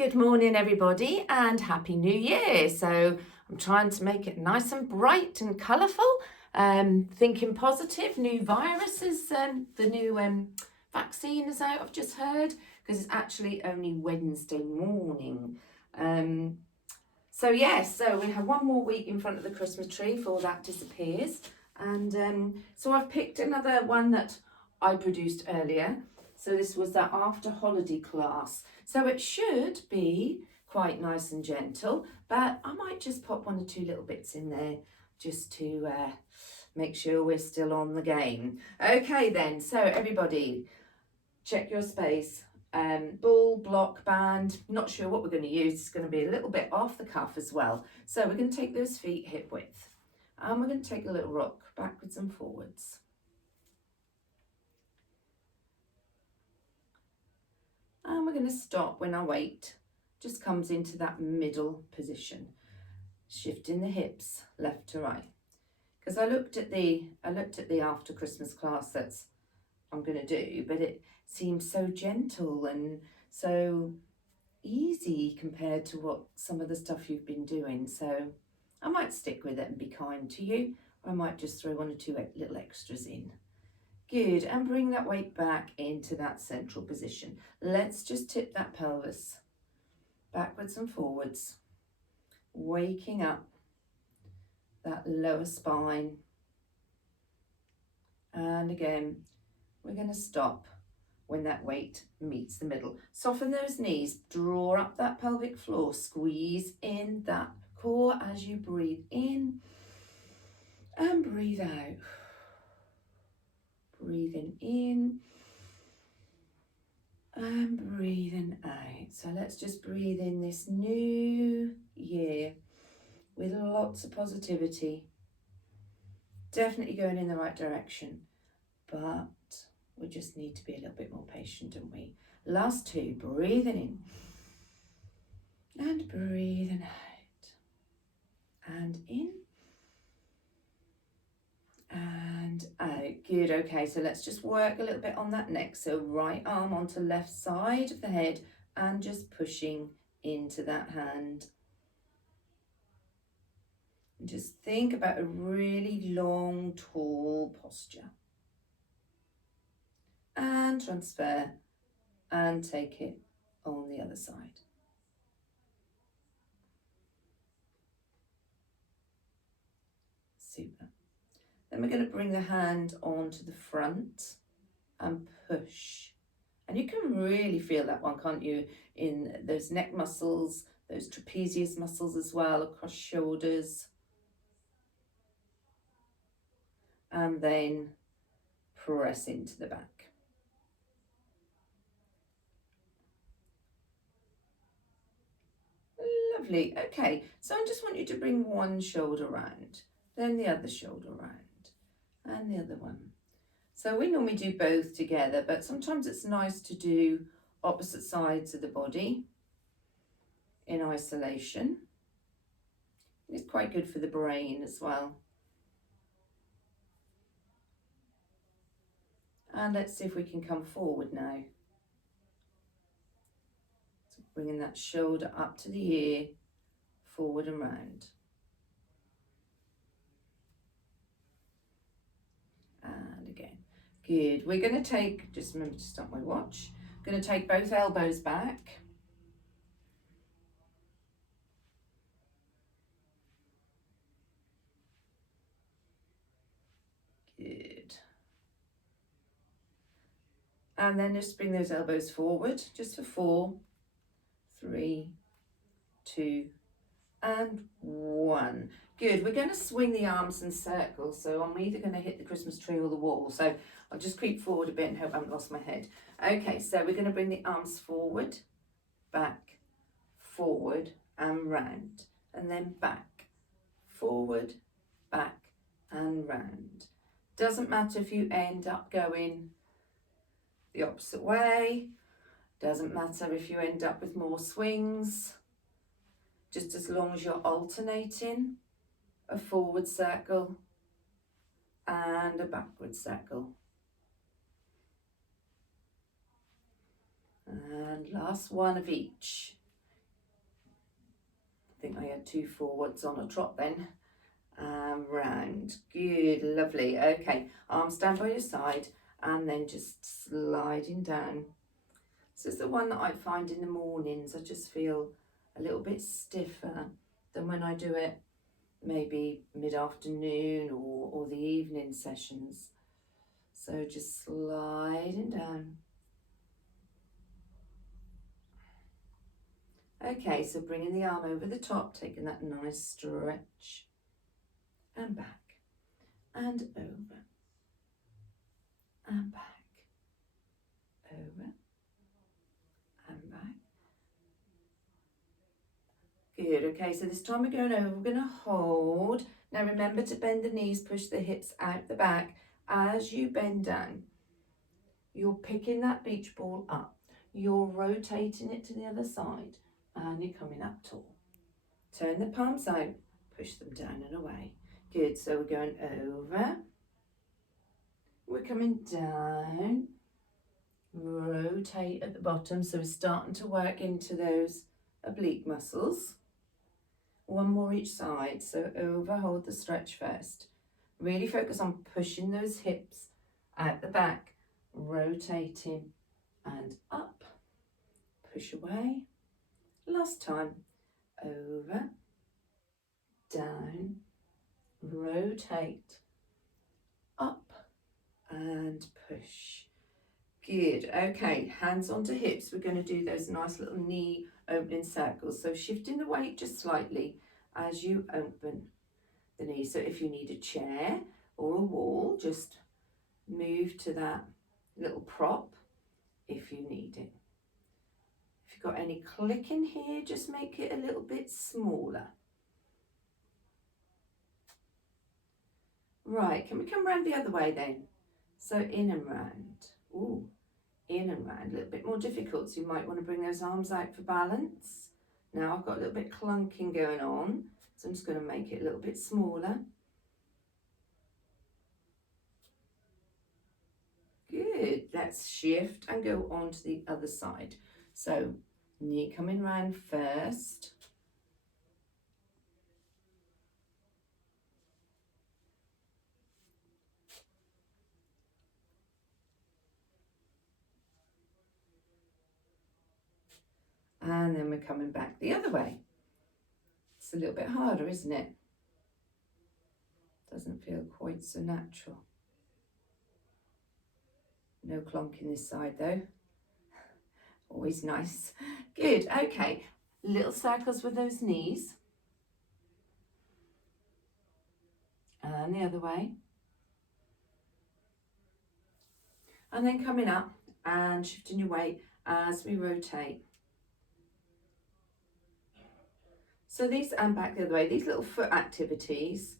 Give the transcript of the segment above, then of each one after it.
Good morning, everybody, and Happy New Year. So I'm trying to make it nice and bright and colourful, thinking positive. New viruses, the new vaccine is out, I've just heard, because it's actually only Wednesday morning. So we have one more week in front of the Christmas tree before that disappears. And so I've picked another one that I produced earlier. So this was that after holiday class. So it should be quite nice and gentle, but I might just pop one or two little bits in there just to make sure we're still on the game. Okay then, so everybody, check your space. Ball, block, band, not sure what we're going to use. It's going to be a little bit off the cuff as well. So we're going to take those feet hip width and we're going to take a little rock backwards and forwards. And we're going to stop when our weight just comes into that middle position, shifting the hips left to right. Because I looked at the after Christmas class that's I'm going to do, but it seems so gentle and so easy compared to what some of the stuff you've been doing. So I might stick with it and be kind to you, or I might just throw one or two little extras in. Good, and bring that weight back into that central position. Let's just tip that pelvis backwards and forwards, waking up that lower spine. And again, we're going to stop when that weight meets the middle. Soften those knees, draw up that pelvic floor, squeeze in that core as you breathe in and breathe out. Breathing in and breathing out. So let's just breathe in this new year with lots of positivity. Definitely going in the right direction, but we just need to be a little bit more patient, don't we? Last two, breathing in and breathing out. And in and out. Good, okay, so let's just work a little bit on that neck. So right arm onto left side of the head and just pushing into that hand. And just think about a really long, tall posture. And transfer and take it on the other side. Super. Then we're going to bring the hand onto the front and push. And you can really feel that one, can't you? In those neck muscles, those trapezius muscles as well, across shoulders. And then press into the back. Lovely. Okay, so I just want you to bring one shoulder round, then the other shoulder round, and the other one. So we normally do both together, but sometimes it's nice to do opposite sides of the body in isolation. It's quite good for the brain as well. And let's see if we can come forward now. So bringing that shoulder up to the ear, forward and round. And again. Good. We're going to take, just remember to stop my watch, going to take both elbows back. Good. And then just bring those elbows forward, just for 4, 3, 2, and 1. Good. We're going to swing the arms in circles, so I'm either going to hit the Christmas tree or the wall. So I'll just creep forward a bit and hope I haven't lost my head. Okay, so we're going to bring the arms forward, back, forward, and round. And then back, forward, back, and round. Doesn't matter if you end up going the opposite way. Doesn't matter if you end up with more swings. Just as long as you're alternating a forward circle and a backward circle. And last one of each. think I had 2 forwards on a trot then. Round. Good, lovely. Okay, arms down by your side and then just sliding down. This is the one that I find in the mornings. I just feel a little bit stiffer than when I do it maybe mid-afternoon or the evening sessions. So just sliding down. Okay, so bringing the arm over the top, taking that nice stretch, and back, and over, and back, over, and back. Good, okay, so this time we're going over, we're going to hold. Now remember to bend the knees, push the hips out the back. As you bend down, you're picking that beach ball up. You're rotating it to the other side, and you're coming up tall. Turn the palms out, push them down and away. Good, so we're going over. We're coming down. Rotate at the bottom, so we're starting to work into those oblique muscles. One more each side, so over, hold the stretch first. Really focus on pushing those hips out the back, rotating and up, push away. Last time, over, down, rotate, up and push. Good, okay, hands onto hips. We're going to do those nice little knee opening circles. So shifting the weight just slightly as you open the knee. So if you need a chair or a wall, just move to that little prop if you need it. If you've got any clicking here, just make it a little bit smaller. Right, can we come round the other way then? So in and round. Ooh, in and round. A little bit more difficult, so you might want to bring those arms out for balance. Now I've got a little bit clunking going on, so I'm just going to make it a little bit smaller. Good, let's shift and go on to the other side. So knee coming round first. And then we're coming back the other way. It's a little bit harder, isn't it? Doesn't feel quite so natural. No clonking this side though. Always nice. Good, okay. Little circles with those knees. And the other way. And then coming up and shifting your weight as we rotate. So these, and back the other way, these little foot activities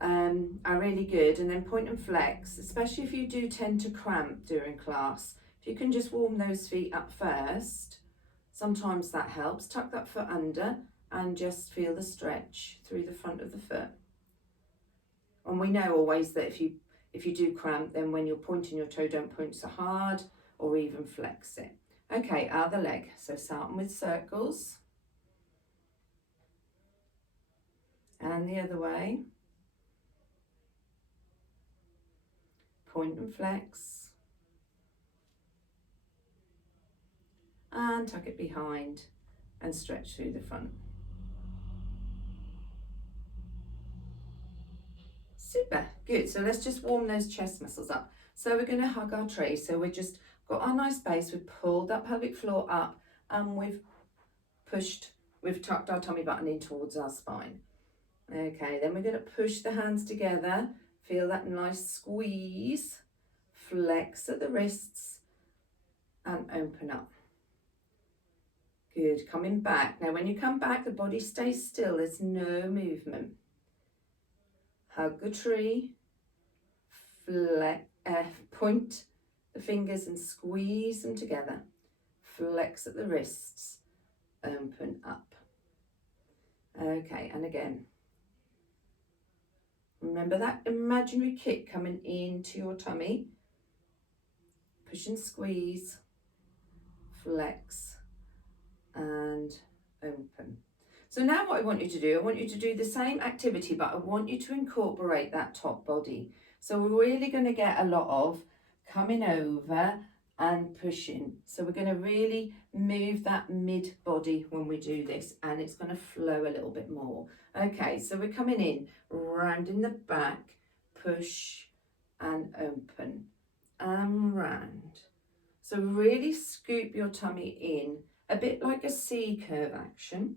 are really good. And then point and flex, especially if you do tend to cramp during class. If you can just warm those feet up first, sometimes that helps. Tuck that foot under and just feel the stretch through the front of the foot. And we know always that if you do cramp, then when you're pointing your toe, don't point so hard or even flex it. Okay, other leg. So starting with circles. And the other way. Point and flex. And tuck it behind and stretch through the front. Super, good. So let's just warm those chest muscles up. So we're going to hug our tree. So we've just got our nice base. We've pulled that pelvic floor up and we've tucked our tummy button in towards our spine. Okay, then we're going to push the hands together. Feel that nice squeeze. Flex at the wrists and open up. Good, coming back. Now when you come back, the body stays still. There's no movement. Hug the tree, point the fingers and squeeze them together. Flex at the wrists, open up. Okay, and again. Remember that imaginary kick coming into your tummy. Push and squeeze, flex and open. So now what I want you to do, I want you to do the same activity, but I want you to incorporate that top body. So we're really going to get a lot of coming over and pushing. So we're going to really move that mid body when we do this, and it's going to flow a little bit more. Okay, so we're coming in, round in the back, push and open and round. So really scoop your tummy in, a bit like a C curve action,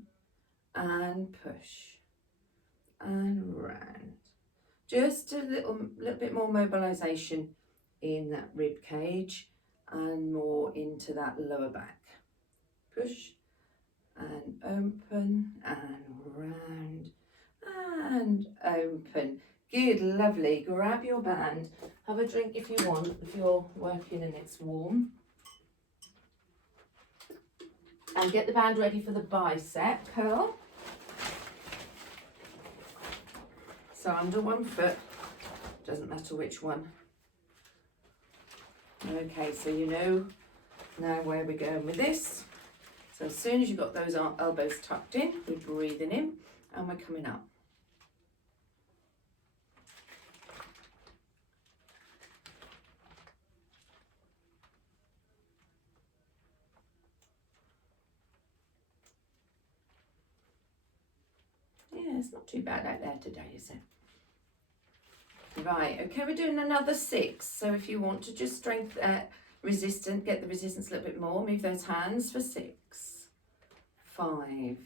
and push and round. Just a little bit more mobilization in that rib cage and more into that lower back. Push and open and round and open. Good, lovely. Grab your band. Have a drink if you want, if you're working and it's warm. And get the band ready for the bicep curl. So under one foot, doesn't matter which one. Okay, so you know now where we're going with this. So as soon as you've got those elbows tucked in, we're breathing in and we're coming up. Yeah, it's not too bad out there today, is it? Right, okay, we're doing another 6. So if you want to just get the resistance a little bit more, move those hands for 6, 5,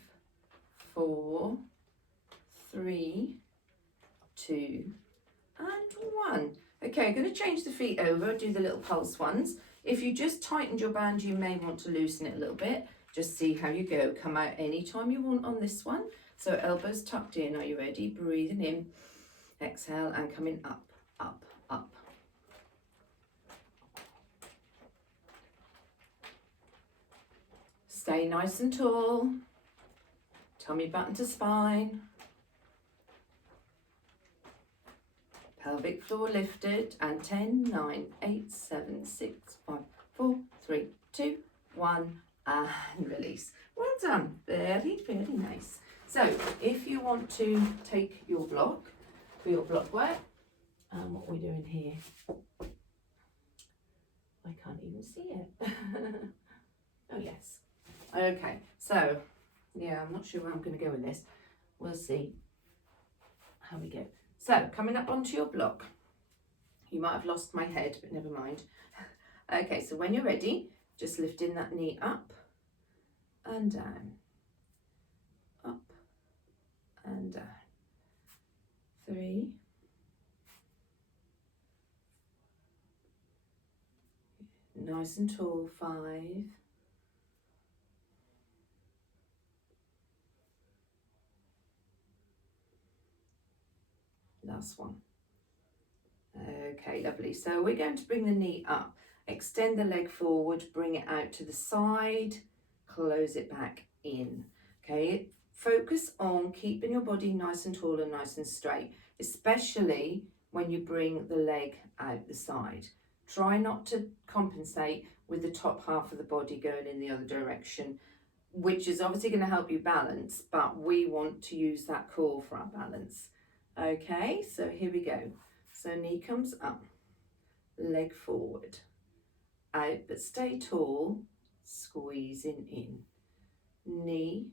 4, 3, 2, and 1. Okay, I'm going to change the feet over, do the little pulse ones. If you just tightened your band, you may want to loosen it a little bit. Just see how you go. Come out anytime you want on this one. So elbows tucked in. Are you ready? Breathing in. Exhale and coming up, up, up. Stay nice and tall. Tummy button to spine. Pelvic floor lifted. And 10, 9, 8, 7, 6, 5, 4, 3, 2, 1. And release. Well done. Very, very nice. So if you want to take your block, for your block work, and what we're doing here, I can't even see it. Oh yes, okay, so yeah, I'm not sure where I'm going to go with this. We'll see how we go. So coming up onto your block, you might have lost my head, but never mind. Okay, so when you're ready, just lifting that knee up and down, up and down. 3, nice and tall. 5, last one. Okay, lovely. So we're going to bring the knee up, extend the leg forward, bring it out to the side, close it back in. Okay, focus on keeping your body nice and tall and nice and straight, especially when you bring the leg out the side. Try not to compensate with the top half of the body going in the other direction, which is obviously going to help you balance, but we want to use that core for our balance. Okay, so here we go. So knee comes up, leg forward, out, but stay tall, squeezing in. Knee,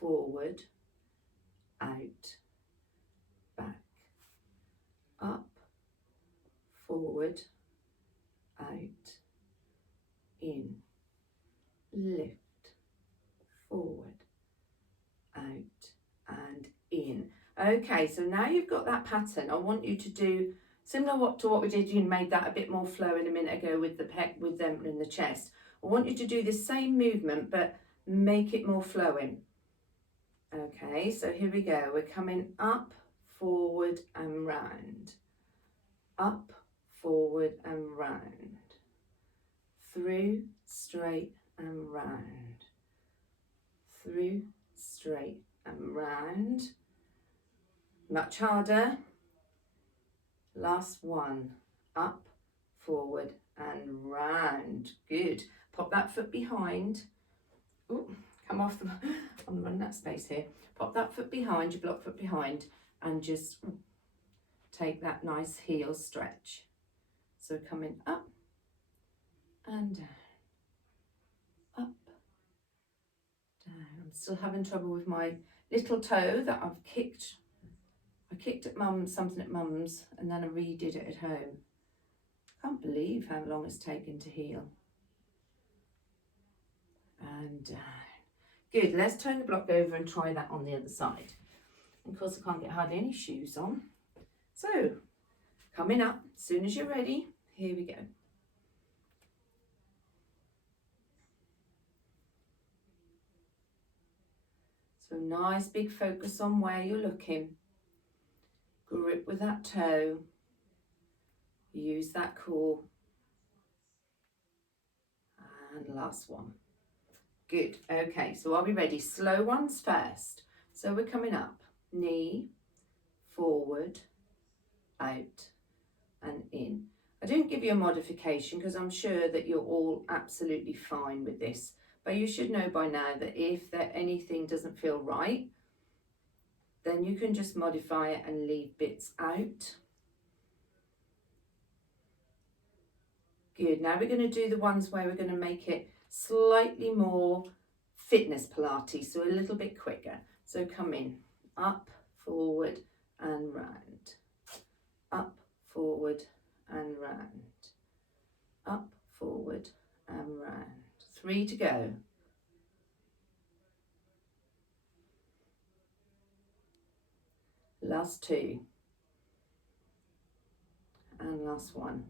forward, out, back, up, forward, out, in, lift, forward, out, and in. Okay, so now you've got that pattern. I want you to do similar to what we did. You made that a bit more flowing a minute ago with the pec, with them in the chest. I want you to do the same movement, but make it more flowing. Okay, so here we go. We're coming up, forward and round. Up, forward and round. Through, straight and round. Through, straight and round. Much harder. Last one. Up, forward and round. Good. Pop that foot behind. Ooh, come off the, I'm running out of space here. Pop that foot behind, your block foot behind, and just take that nice heel stretch. So coming up and down, up, down. I'm still having trouble with my little toe that I've kicked. I kicked at mum's, something at mum's, and then I redid it at home. Can't believe how long it's taken to heal. And down. Good, let's turn the block over and try that on the other side. Of course, I can't get hardly any shoes on. So, coming up, as soon as you're ready, here we go. So nice big focus on where you're looking. Grip with that toe. Use that core. And last one. Good. Okay, so are we ready? Slow ones first. So we're coming up. Knee, forward, out, and in. I didn't give you a modification because I'm sure that you're all absolutely fine with this. But you should know by now that if anything doesn't feel right, then you can just modify it and leave bits out. Good. Now we're going to do the ones where we're going to make it slightly more fitness Pilates, so a little bit quicker. So come in, up, forward, and round. Up, forward, and round. Up, forward, and round. 3 to go. Last 2. And last 1.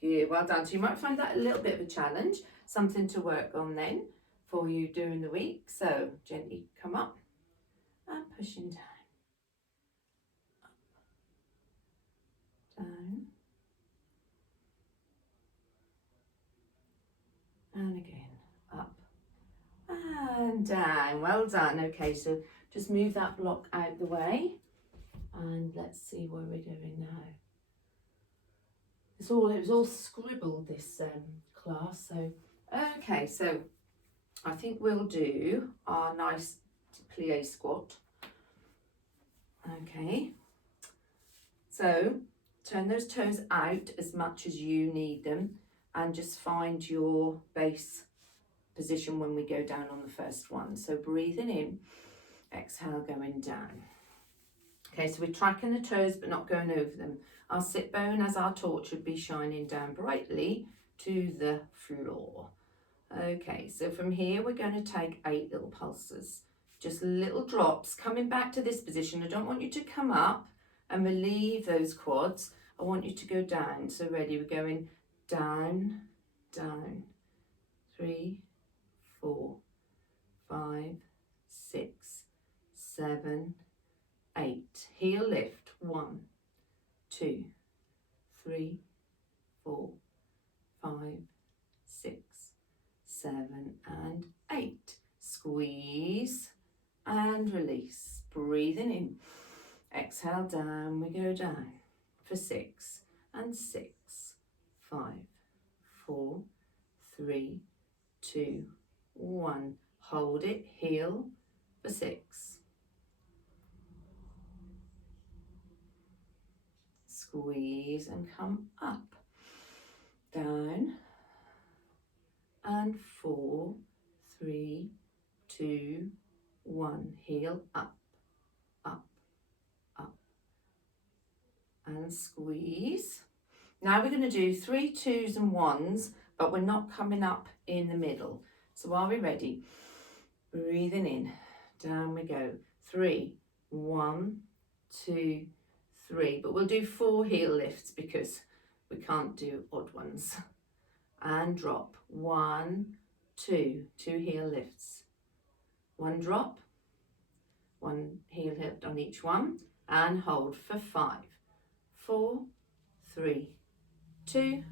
Good, well done. So you might find that a little bit of a challenge, something to work on then for you during the week. So gently come up and pushing down. Up, down. And again, up and down. Well done. Okay, so just move that block out the way and let's see where we're doing now. It was all scribbled, this class. So, okay, so I think we'll do our nice plie squat. Okay, so turn those toes out as much as you need them and just find your base position when we go down on the first one. So breathing in, exhale, going down. Okay, so we're tracking the toes but not going over them. Our sit bone, as our torch, should be shining down brightly to the floor. Okay, so from here we're going to take 8 little pulses, just little drops coming back to this position. I don't want you to come up and relieve those quads. I want you to go down. So ready, we're going down, down, 3, 4, 5, 6, 7, 8. Heel lift. 1, 2, 3, 4, 5, 6, 7, and 8. Squeeze and release. Breathing in. Exhale, down we go down for 6 and 6, 5, 4, 3, 2, 1. Hold it, heel for 6. Squeeze and come up, down, and 4, 3, 2, 1. Heel up, up, up, and squeeze. Now we're going to do 3 2s and 1s, but we're not coming up in the middle. So are we ready? Breathing in, down we go. 3, 1, 2, 3. But we'll do 4 heel lifts because we can't do odd ones. And drop. 1, 2, 2 heel lifts. 1 drop, 1 heel lift on each one, and hold for 5, 4, 3, 2,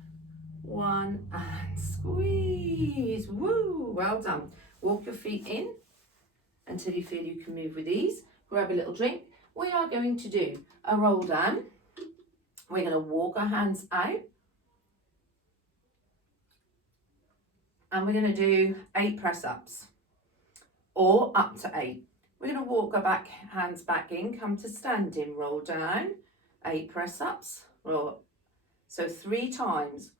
1, and squeeze. Woo! Well done. Walk your feet in until you feel you can move with ease. Grab a little drink. We are going to do a roll down. We're going to walk our hands out. And we're going to do 8 press-ups, or up to 8. We're going to walk our back, hands back in, come to standing, roll down, 8 press-ups, roll. So 3 times.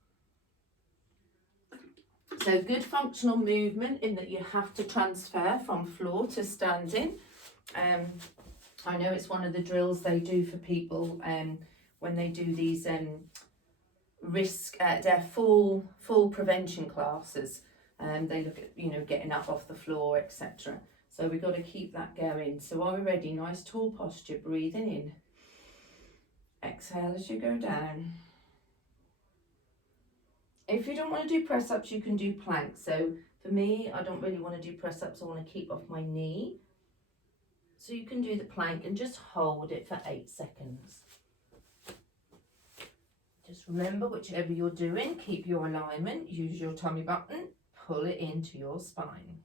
So good functional movement in that you have to transfer from floor to standing. I know it's one of the drills they do for people when they do these their fall prevention classes. They look at, you know, getting up off the floor, etc. So we've got to keep that going. So are we ready? Nice tall posture, breathing in. Exhale as you go down. If you don't want to do press-ups, you can do planks. So for me, I don't really want to do press-ups. I want to keep off my knee. So you can do the plank and just hold it for 8 seconds. Just remember, whichever you're doing, keep your alignment. Use your tummy button. Pull it into your spine.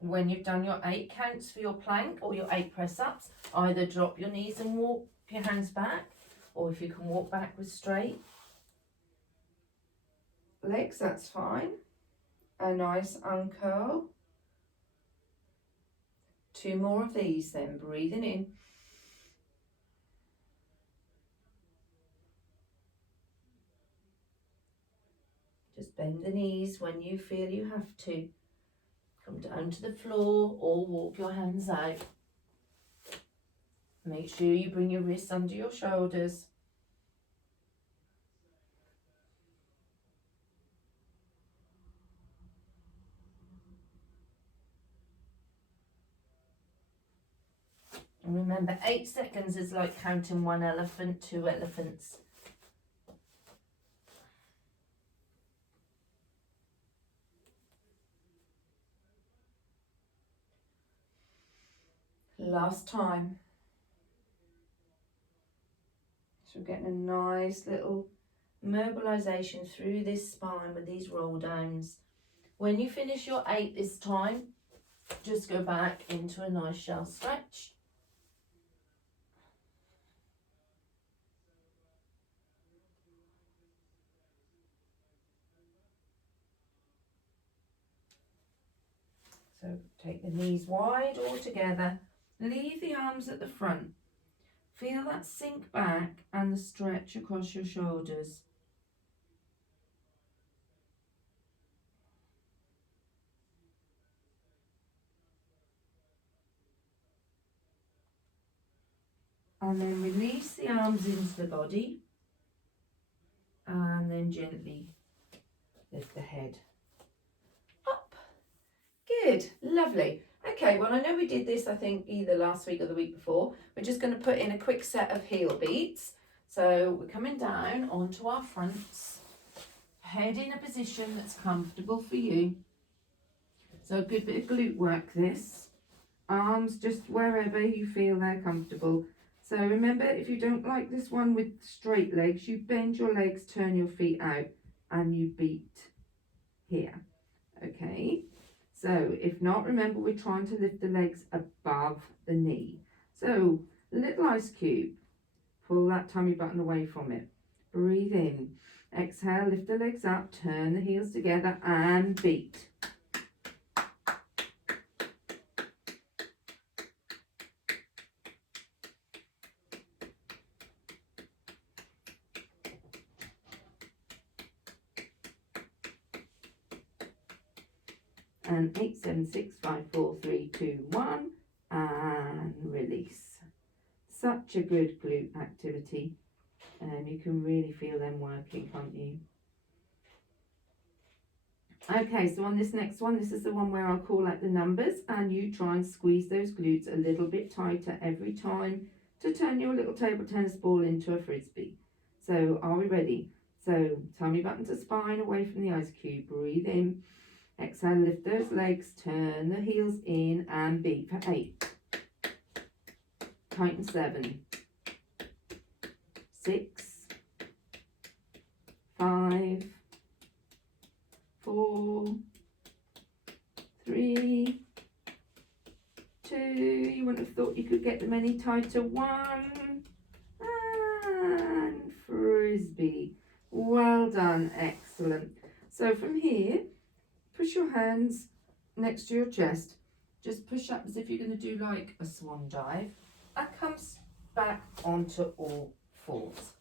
When you've done your 8 counts for your plank or your 8 press-ups, either drop your knees and walk your hands back, or if you can walk backwards straight legs, that's fine. A nice uncurl. 2 more of these then, breathing in. Just bend the knees when you feel you have to. Come down to the floor or walk your hands out. Make sure you bring your wrists under your shoulders. And remember, 8 seconds is like counting 1 elephant, 2 elephants. Last time. So we're getting a nice little mobilization through this spine with these roll downs. When you finish your 8 this time, just go back into a nice shell stretch. So take the knees wide all together. Leave the arms at the front. Feel that sink back and the stretch across your shoulders. And then release the arms into the body. And then gently lift the head up. Good, lovely. Okay, well, I know we did this, I think, either last week or the week before. We're just going to put in a quick set of heel beats. So we're coming down onto our fronts. Head in a position that's comfortable for you. So a good bit of glute work this. Arms just wherever you feel they're comfortable. So remember, if you don't like this one with straight legs, you bend your legs, turn your feet out, and you beat here. Okay, so if not, remember we're trying to lift the legs above the knee. So little ice cube, pull that tummy button away from it. Breathe in. Exhale, lift the legs up, turn the heels together and beat. And 8, 7, 6, 5, 4, 3, 2, 1, and release. Such a good glute activity, and you can really feel them working, can't you? Okay, so on this next one, this is the one where I'll call out the numbers, and you try and squeeze those glutes a little bit tighter every time to turn your little table tennis ball into a frisbee. So are we ready? So tummy button to spine, away from the ice cube. Breathe in. Exhale, lift those legs, turn the heels in and beat for 8. Tighten 7. 6. 5. 4. 3. 2. You wouldn't have thought you could get them any tighter. 1. frisbee. Well done, excellent. So from here, push your hands next to your chest. Just push up as if you're going to do like a swan dive. And comes back onto all fours.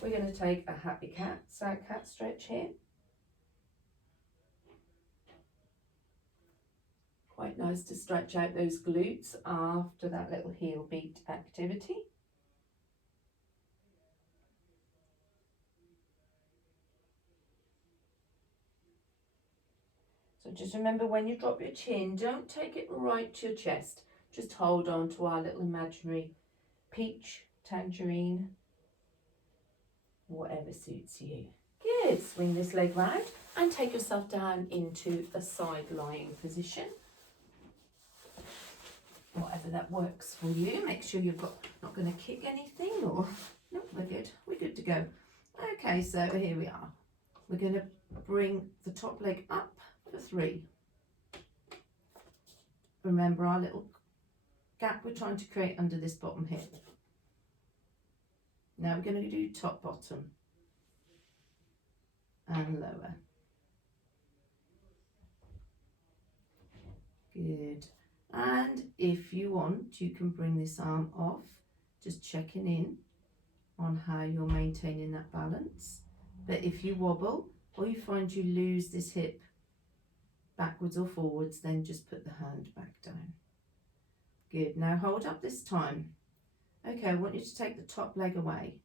We're going to take a happy cat, sad cat stretch here. Quite nice to stretch out those glutes after that little heel beat activity. So just remember, when you drop your chin, don't take it right to your chest. Just hold on to our little imaginary peach, tangerine, whatever suits you. Good. Swing this leg round and take yourself down into a side lying position. Whatever that works for you. Make sure you've got, not going to kick anything, or no, we're good. We're good to go. Okay, so here we are. We're going to bring the top leg up for 3. Remember our little gap we're trying to create under this bottom hip. Now we're going to do top, bottom, and lower. Good. And if you want, you can bring this arm off, just checking in on how you're maintaining that balance. But if you wobble or you find you lose this hip backwards or forwards, then just put the hand back down. Good. Now hold up this time. Okay, I want you to take the top leg away.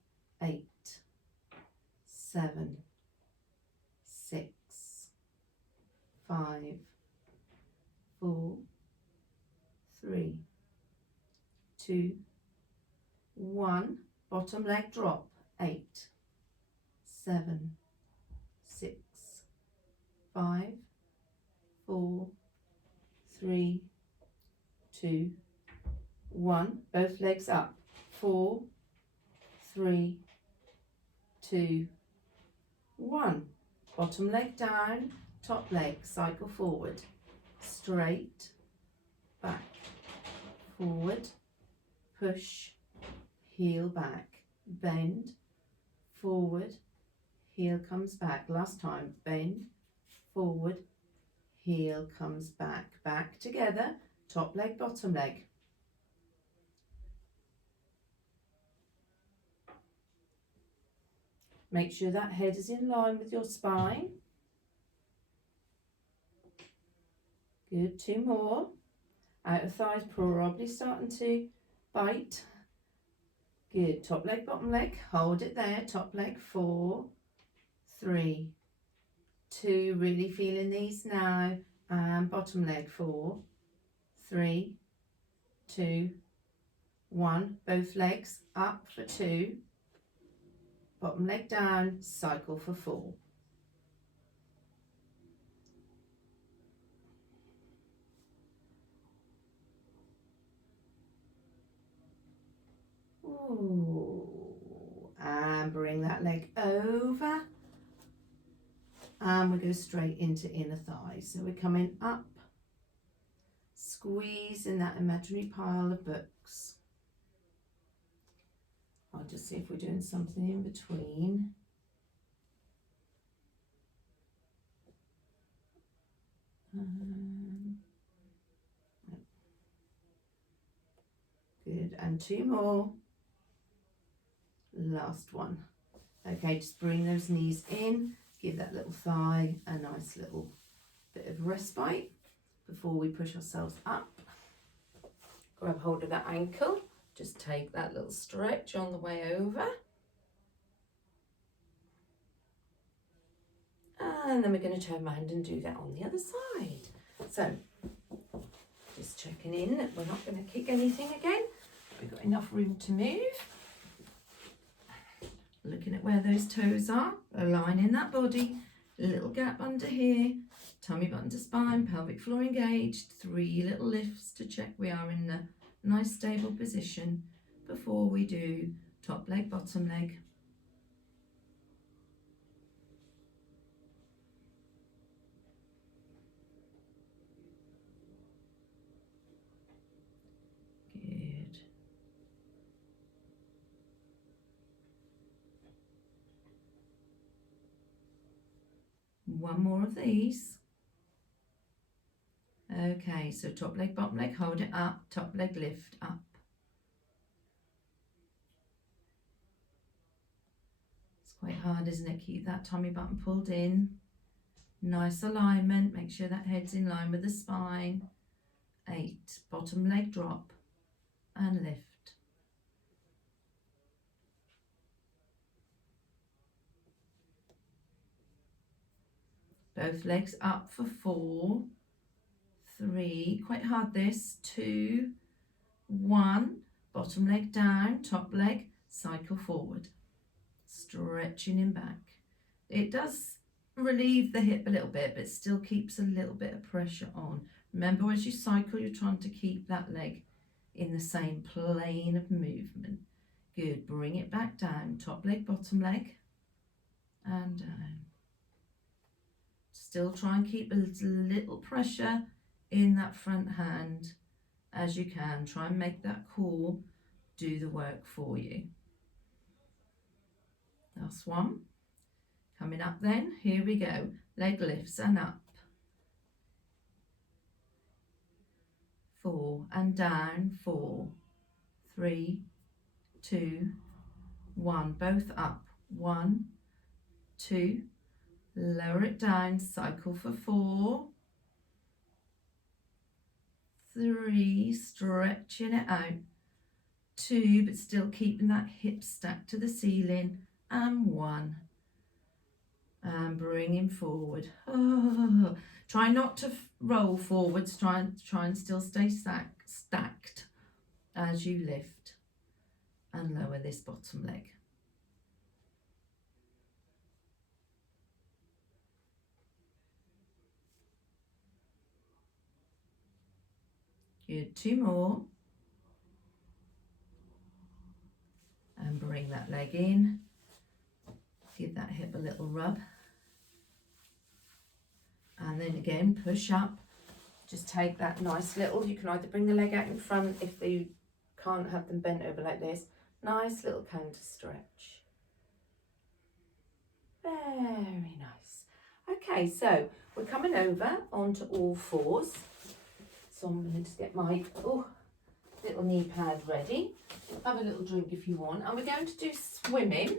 8, 7, 6, 5, 4, 3, 2, 1. Bottom leg drop. 8, 7, 6, 5, 4, 3, 2, 1. Both legs up. 4, 3, 2, 1. Bottom leg down, top leg cycle forward, straight, back, forward, push, heel back, bend, forward, heel comes back. Last time, bend, forward, heel comes back. Back together, top leg, bottom leg. Make sure that head is in line with your spine. Good, 2 more. Outer thighs probably starting to bite. Good, top leg, bottom leg, hold it there. Top leg, 4, 3, 2, really feeling these now. And bottom leg, 4, 3, 2, 1. Both legs up for 2. Bottom leg down, cycle for 4. Ooh. And bring that leg over. And we go straight into inner thigh. So we're coming up, squeeze in that imaginary pile of books. I'll just see if we're doing something in between. Good, and 2 more. Last one. Okay, just bring those knees in, give that little thigh a nice little bit of respite before we push ourselves up. Grab hold of that ankle, just take that little stretch on the way over. And then we're going to turn around and do that on the other side. So, just checking in that we're not going to kick anything again. We've got enough room to move. Looking at where those toes are, aligning that body, little gap under here, tummy button to spine, pelvic floor engaged, 3 little lifts to check we are in a nice stable position before we do top leg, bottom leg. one more of these. Okay, so top leg, bottom leg, hold it up, top leg, lift up. It's quite hard, isn't it? Keep that tummy button pulled in. Nice alignment, make sure that head's in line with the spine. 8, bottom leg drop and lift. Both legs up for 4, 3, quite hard this, 2, 1, bottom leg down, top leg, cycle forward, stretching him back. It does relieve the hip a little bit, but still keeps a little bit of pressure on. Remember, as you cycle, you're trying to keep that leg in the same plane of movement. Good, bring it back down, top leg, bottom leg, and down. Still try and keep a little pressure in that front hand as you can. Try and make that core do the work for you. Last one. Coming up then, here we go. Leg lifts and up. 4 and down, 4, 3, 2, 1. Both up. 1, 2, lower it down, cycle for 4, 3, stretching it out, 2, but still keeping that hip stacked to the ceiling, and 1. And bringing forward. Oh, try not to roll forwards, try and still stay stacked as you lift and lower this bottom leg. Good, 2 more. And bring that leg in. Give that hip a little rub. And then again, push up. Just take that nice little, you can either bring the leg out in front if you can't have them bent over like this. Nice little counter stretch. Very nice. Okay, so we're coming over onto all fours. So I'm going to just get my little knee pad ready. Have a little drink if you want. And we're going to do swimming.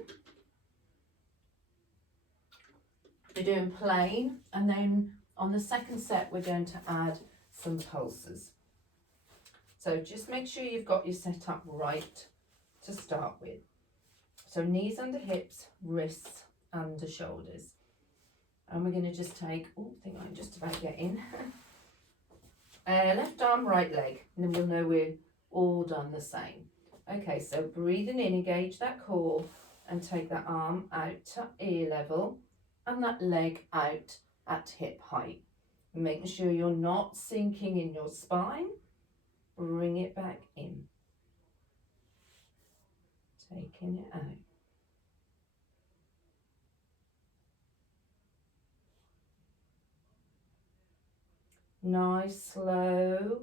We're doing plain, and then on the second set we're going to add some pulses. So just make sure you've got your setup right to start with. So knees under hips, wrists under shoulders. And we're going to just take, I think I'm just about getting, left arm, right leg, and then we'll know we're all done the same. Okay, so breathing in, engage that core, and take that arm out to ear level, and that leg out at hip height. Making sure you're not sinking in your spine. Bring it back in. Taking it out. Nice, slow,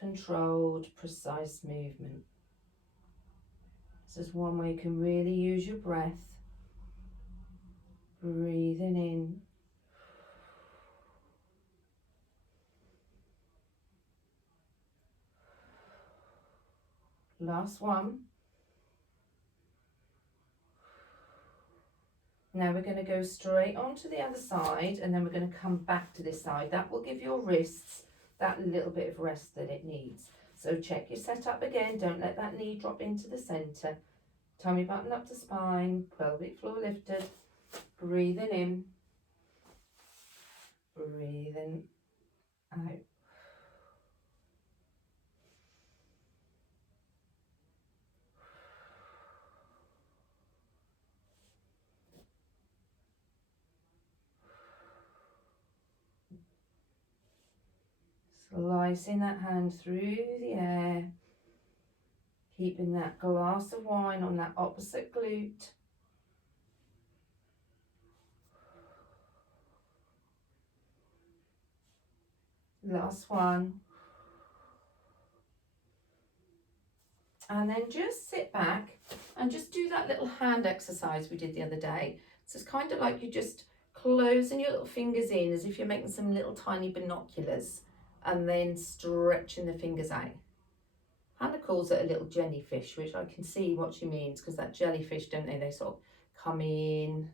controlled, precise movement. This is one way you can really use your breath. Breathing in. Last one. Now we're going to go straight onto the other side, and then we're going to come back to this side. That will give your wrists that little bit of rest that it needs. So check your setup again. Don't let that knee drop into the center. Tummy button up to spine, pelvic floor lifted. Breathing in. Breathing out. Slicing that hand through the air, keeping that glass of wine on that opposite glute. Last one. And then just sit back and just do that little hand exercise we did the other day. So it's kind of like you're just closing your little fingers in as if you're making some little tiny binoculars, and then stretching the fingers out. Hannah calls it a little jellyfish, which I can see what she means, because that jellyfish, don't they? They sort of come in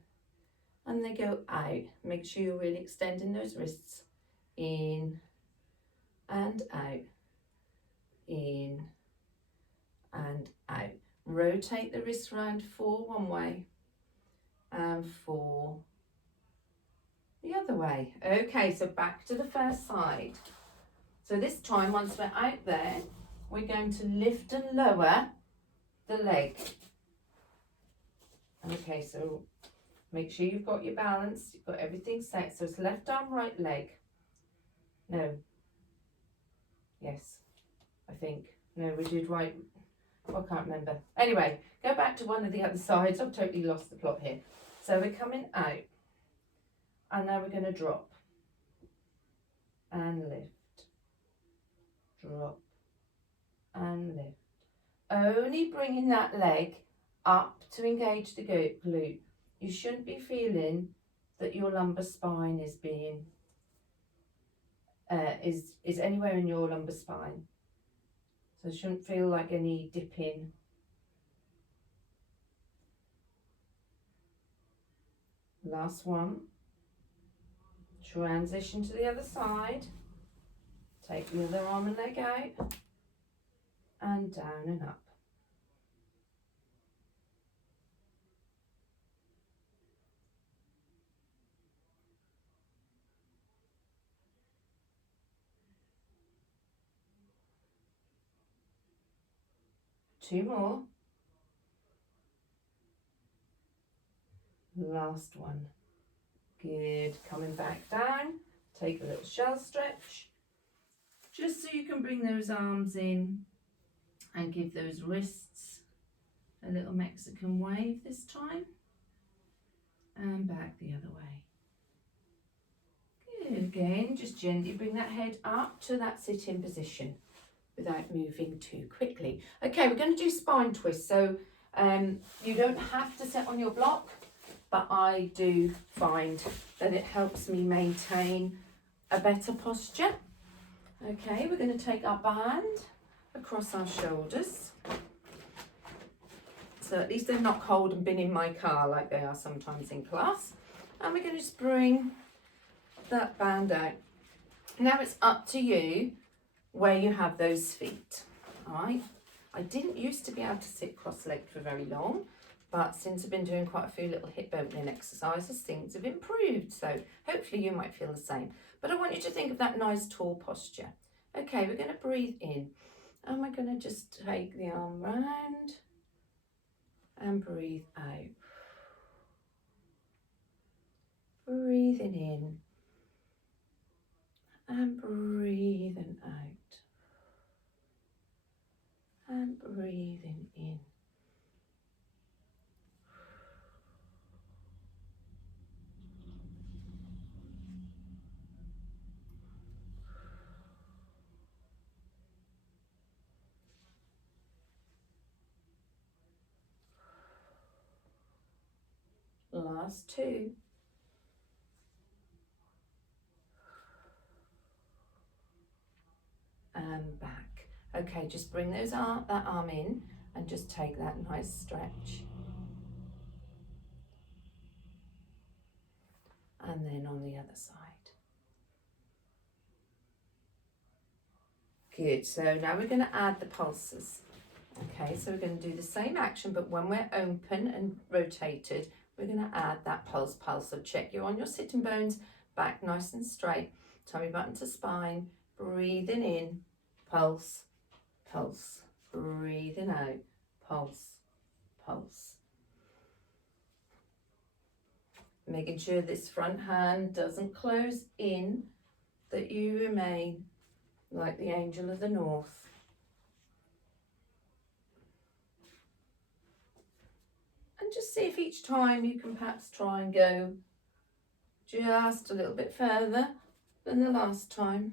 and they go out. Make sure you're really extending those wrists. In and out. In and out. Rotate the wrist round 4 one way and 4 the other way. Okay, so back to the first side. So this time, once we're out there, we're going to lift and lower the leg. Okay, so make sure you've got your balance, you've got everything set. So it's left arm, right leg. No. Yes, I think. No, we did right. Oh, I can't remember. Anyway, go back to one of the other sides. I've totally lost the plot here. So we're coming out. And now we're going to drop. And lift. Drop. And lift. Only bringing that leg up to engage the glute. You shouldn't be feeling that your lumbar spine is being is anywhere in your lumbar spine. So it shouldn't feel like any dipping. Last one. Transition to the other side. Take the other arm and leg out. And down and up. Two more. Last one. Good. Coming back down. Take a little shell stretch. Just so you can bring those arms in and give those wrists a little Mexican wave this time. And back the other way. Good. Again, just gently bring that head up to that sit-in position without moving too quickly. Okay, we're going to do spine twists. So you don't have to sit on your block, but I do find that it helps me maintain a better posture. Okay, we're going to take our band across our shoulders. So at least they're not cold and been in my car like they are sometimes in class. And we're going to just bring that band out. Now it's up to you where you have those feet. All right. I didn't used to be able to sit cross-legged for very long, but since I've been doing quite a few little hip opening exercises, things have improved. So hopefully you might feel the same. But I want you to think of that nice tall posture. Okay, we're going to breathe in. And we're going to just take the arm round and breathe out. Breathing in and breathing out. And breathing in. Last two. And back. Okay, just bring that arm in and just take that nice stretch. And then on the other side. Good, so now we're going to add the pulses. Okay, so we're going to do the same action, but when we're open and rotated, we're going to add that pulse. So check you're on your sitting bones, back nice and straight, tummy button to spine, breathing in, pulse, pulse, breathing out, pulse, pulse. Making sure this front hand doesn't close in, that you remain like the angel of the north. And just see if each time you can perhaps try and go just a little bit further than the last time.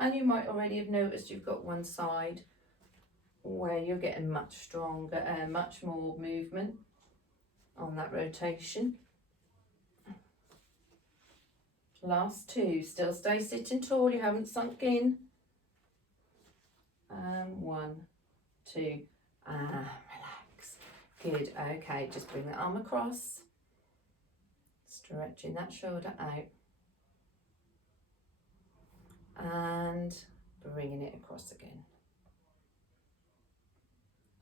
And you might already have noticed you've got one side where you're getting much stronger and much more movement on that rotation. Last two. Still stay sitting tall. You haven't sunk in. And 1, 2. Relax. Good. Okay, just bring the arm across. Stretching that shoulder out. And bringing it across again.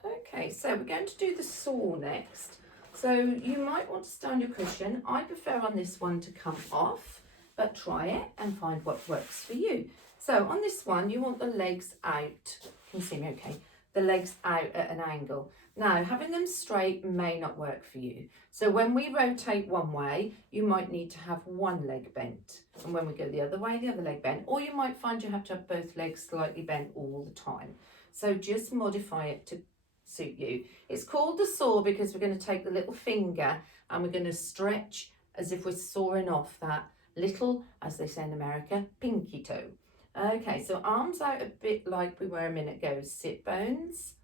Okay, so we're going to do the saw next. So you might want to stand your cushion. I prefer on this one to come off, but try it and find what works for you. So on this one, you want the legs out. Can you see me okay? The legs out at an angle. Now, having them straight may not work for you. So when we rotate one way, you might need to have one leg bent. And when we go the other way, the other leg bent. Or you might find you have to have both legs slightly bent all the time. So just modify it to suit you. It's called the saw because we're going to take the little finger and we're going to stretch as if we're sawing off that little, as they say in America, pinky toe. Okay, so arms out a bit like we were a minute ago. Sit bones,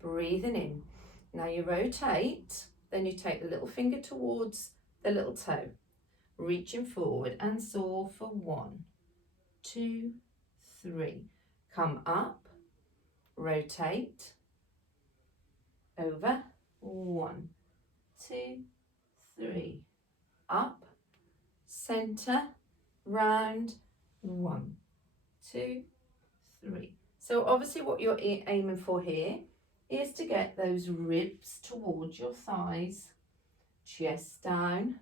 breathing in. Now you rotate, then you take the little finger towards the little toe, reaching forward and saw for 1, 2, 3. Come up, rotate, over, 1, 2, 3, up, center, round, 1, 2, 3. So obviously what you're aiming for here is to get those ribs towards your thighs, chest down,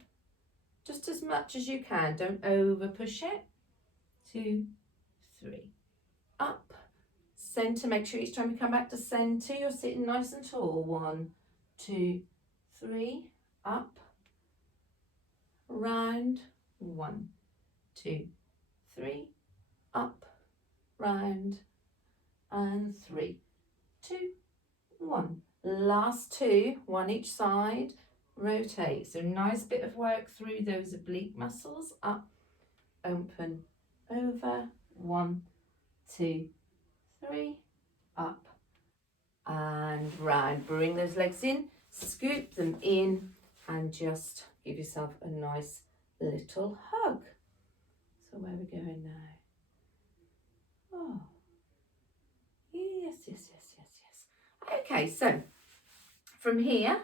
just as much as you can. Don't over push it. 2, 3, up, center. Make sure each time you come back to center, you're sitting nice and tall. 1, 2, 3, up, round, 1, 2, 3, up, round, and 3, 2, 1. Last 2, 1 each side, rotate. So nice bit of work through those oblique muscles. Up, open, over, 1, 2, 3, up, and round. Bring those legs in, scoop them in, and just give yourself a nice little hug. So where are we going now? Oh, yes, yes, yes, yes, yes. Okay, so from here,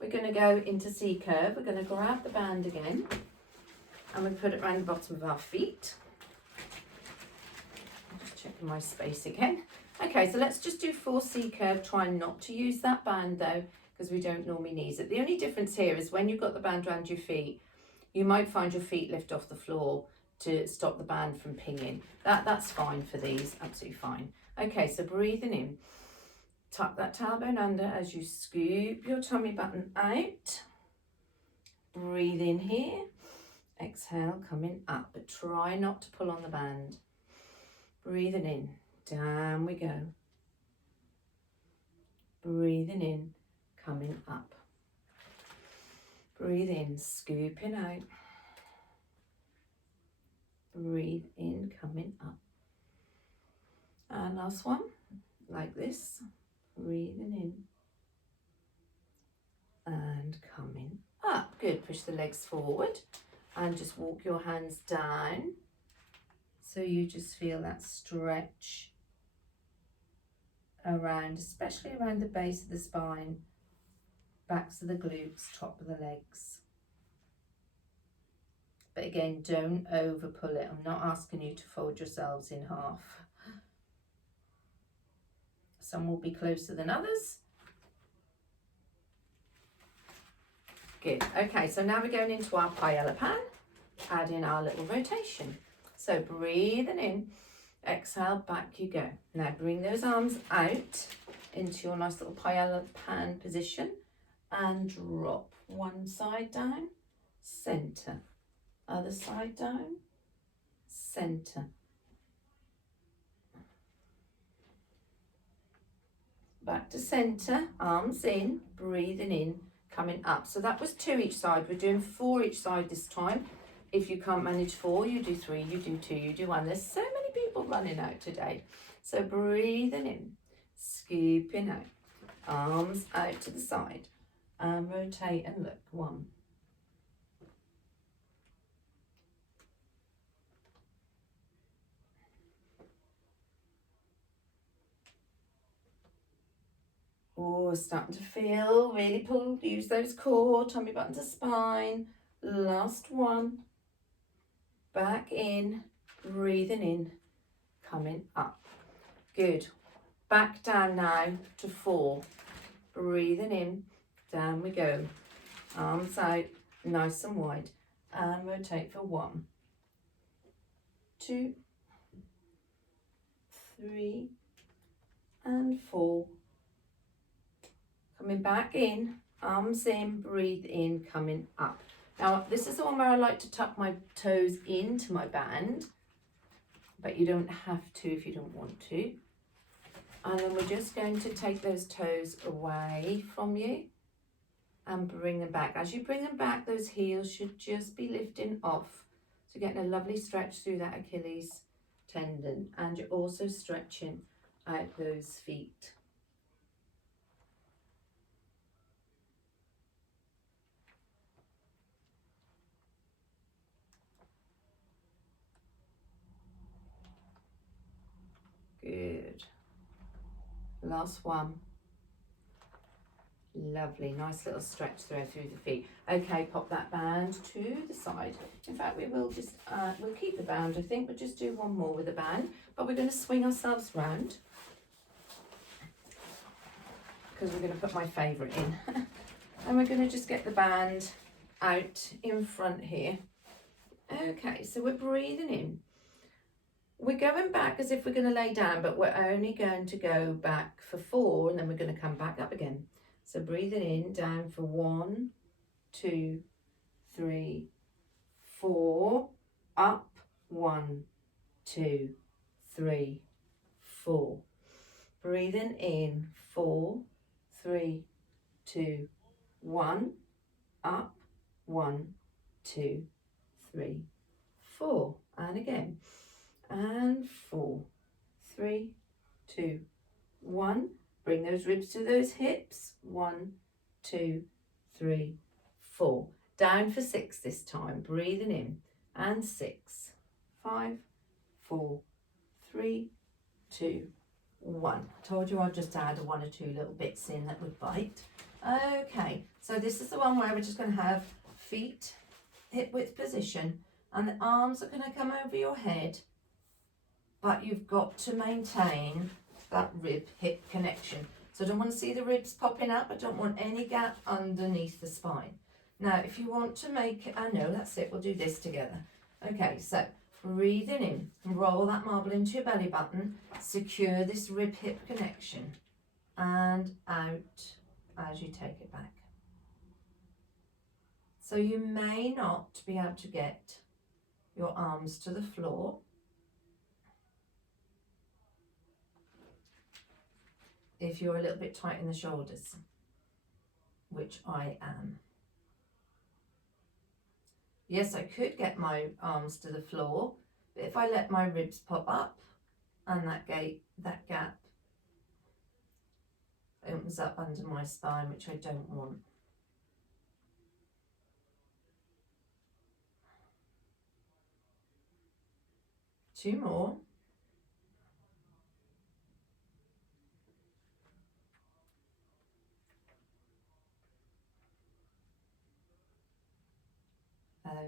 we're going to go into C curve. We're going to grab the band again, and we put it around the bottom of our feet. Just checking my space again. Okay, so let's just do 4 C curve. Try not to use that band though, because we don't normally need it. The only difference here is when you've got the band around your feet, you might find your feet lift off the floor to stop the band from pinging. That's fine for these, absolutely fine. Okay, so breathing in. Tuck that tailbone under as you scoop your tummy button out. Breathe in here. Exhale, coming up, but try not to pull on the band. Breathing in, down we go. Breathing in, coming up. Breathe in, scooping out. Breathe in, coming up. And last one, like this. Breathing in and coming up. Good, push the legs forward and just walk your hands down so you just feel that stretch around, especially around the base of the spine, backs of the glutes, top of the legs. But again, don't over pull it. I'm not asking you to fold yourselves in half. Some will be closer than others. Good. Okay, so now we're going into our paella pan, add in our little rotation. So breathing in, exhale, back you go. Now bring those arms out into your nice little paella pan position and drop one side down, center, other side down, center. Back to center, arms in, breathing in, coming up. So that was 2 each side. We're doing 4 each side this time. If you can't manage 4, you do 3, you do 2, you do 1. There's so many people running out today. So breathing in, scooping out, arms out to the side, and rotate and look. 1, Oh, starting to feel really pull. Use those core, tummy button to spine. Last one. Back in, breathing in, coming up. Good. Back down now to 4. Breathing in, down we go. Arms out, nice and wide. And rotate for 1, 2, 3, and 4. Coming back in, arms in, breathe in, coming up. Now, this is the one where I like to tuck my toes into my band, but you don't have to if you don't want to. And then we're just going to take those toes away from you and bring them back. As you bring them back, those heels should just be lifting off. So getting a lovely stretch through that Achilles tendon, and you're also stretching out those feet. Good. Last one. Lovely, nice little stretch through the feet. Okay, pop that band to the side. In fact, we will just, we'll keep the band, I think. We'll just do one more with the band, but we're going to swing ourselves round because we're going to put my favourite in. And we're going to just get the band out in front here. Okay, so we're breathing in. We're going back as if we're going to lay down, but we're only going to go back for 4, and then we're going to come back up again. So breathing in, down for 1, 2, 3, 4, up, 1, 2, 3, 4. Breathing in, 4, 3, 2, 1, up, 1, 2, 3, 4. And again. And 4, 3, 2, 1. Bring those ribs to those hips. 1, 2, 3, 4. Down for 6 this time. Breathing in. And 6, 5, 4, 3, 2, 1. I told you I'd just add 1 or 2 little bits in that would bite. Okay, so this is the one where we're just going to have feet hip width position, and the arms are going to come over your head. But you've got to maintain that rib-hip connection. So I don't want to see the ribs popping up. I don't want any gap underneath the spine. Now, if you want to make, no, that's it. We'll do this together. Okay, so breathing in, roll that marble into your belly button, secure this rib-hip connection, and out as you take it back. So you may not be able to get your arms to the floor. If you're a little bit tight in the shoulders, which I am. Yes, I could get my arms to the floor, but if I let my ribs pop up and that gap opens up under my spine, which I don't want. Two more.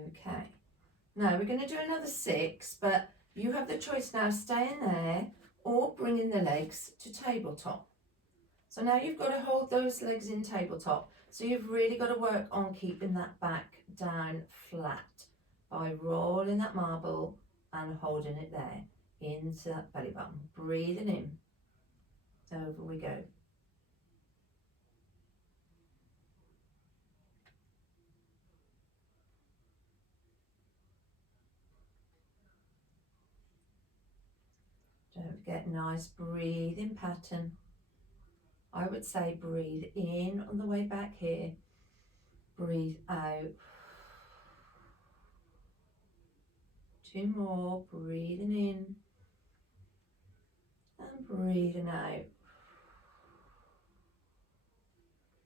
Okay, now we're going to do another 6, but you have the choice now, staying there or bringing the legs to tabletop. So now you've got to hold those legs in tabletop. So you've really got to work on keeping that back down flat by rolling that marble and holding it there into that belly button. Breathing in. Over we go. Don't forget, nice breathing pattern. I would say breathe in on the way back here. Breathe out. 2 more. Breathing in and breathing out. I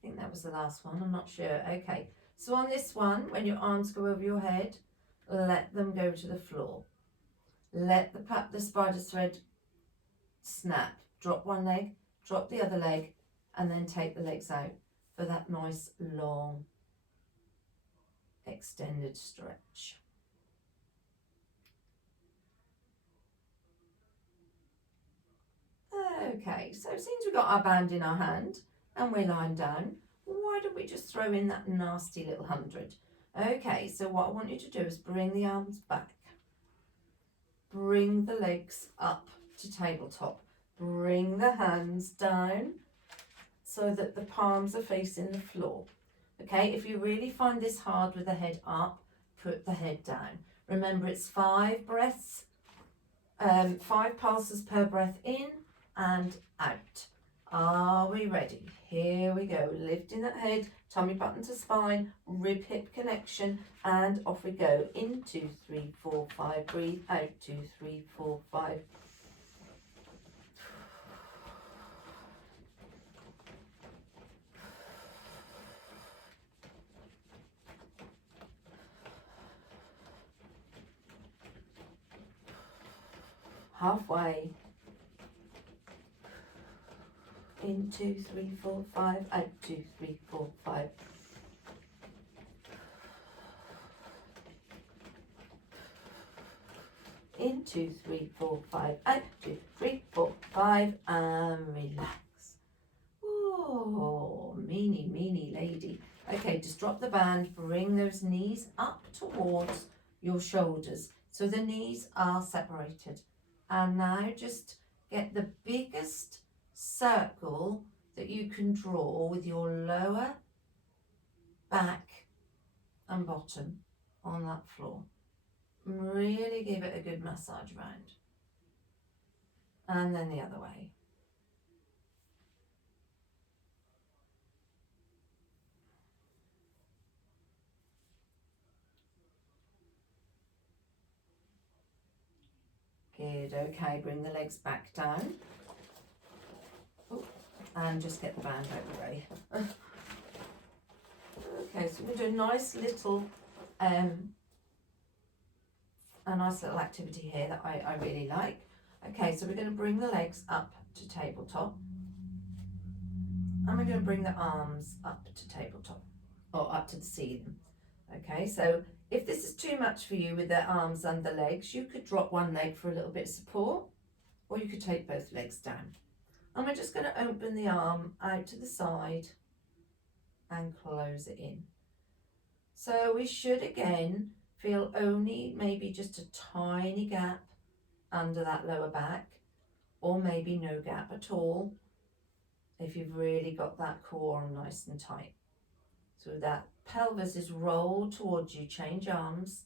think that was the last one. I'm not sure. Okay. So on this one, when your arms go over your head, let them go to the floor. Let the spider thread snap. Drop one leg, drop the other leg, and then take the legs out for that nice long extended stretch. Okay, so since we've got our band in our hand and we're lying down, why don't we just throw in that nasty little 100? Okay, so what I want you to do is bring the arms back, bring the legs up to tabletop, bring the hands down so that the palms are facing the floor. Okay, if you really find this hard with the head up, put the head down. Remember, it's 5 breaths, 5 pulses per breath in and out. Are we ready? Here we go. Lifting that head, tummy button to spine, rib hip connection, and off we go. In 2, 3, 4, 5. Breathe out. 2, 3, 4, 5. Halfway. In 2, 3, 4, 5. Out. 2, 3, 4, 5. In 2, 3, 4, 5. Out. 2, 3, 4, 5. And relax. Oh, meanie lady. Okay, just drop the band. Bring those knees up towards your shoulders so the knees are separated. And now just get the biggest circle that you can draw with your lower back and bottom on that floor. Really give it a good massage round. And then the other way. Good, okay, bring the legs back down. Ooh, and just get the band out of the way. Okay, so we're going to do a nice little activity here that I really like. Okay, so we're going to bring the legs up to tabletop. And we're going to bring the arms up to tabletop, or up to the ceiling. Okay, so if this is too much for you with the arms and the legs, you could drop one leg for a little bit of support, or you could take both legs down. And we're just going to open the arm out to the side and close it in. So we should again feel only maybe just a tiny gap under that lower back, or maybe no gap at all if you've really got that core nice and tight. So that pelvis is rolled towards you. Change arms.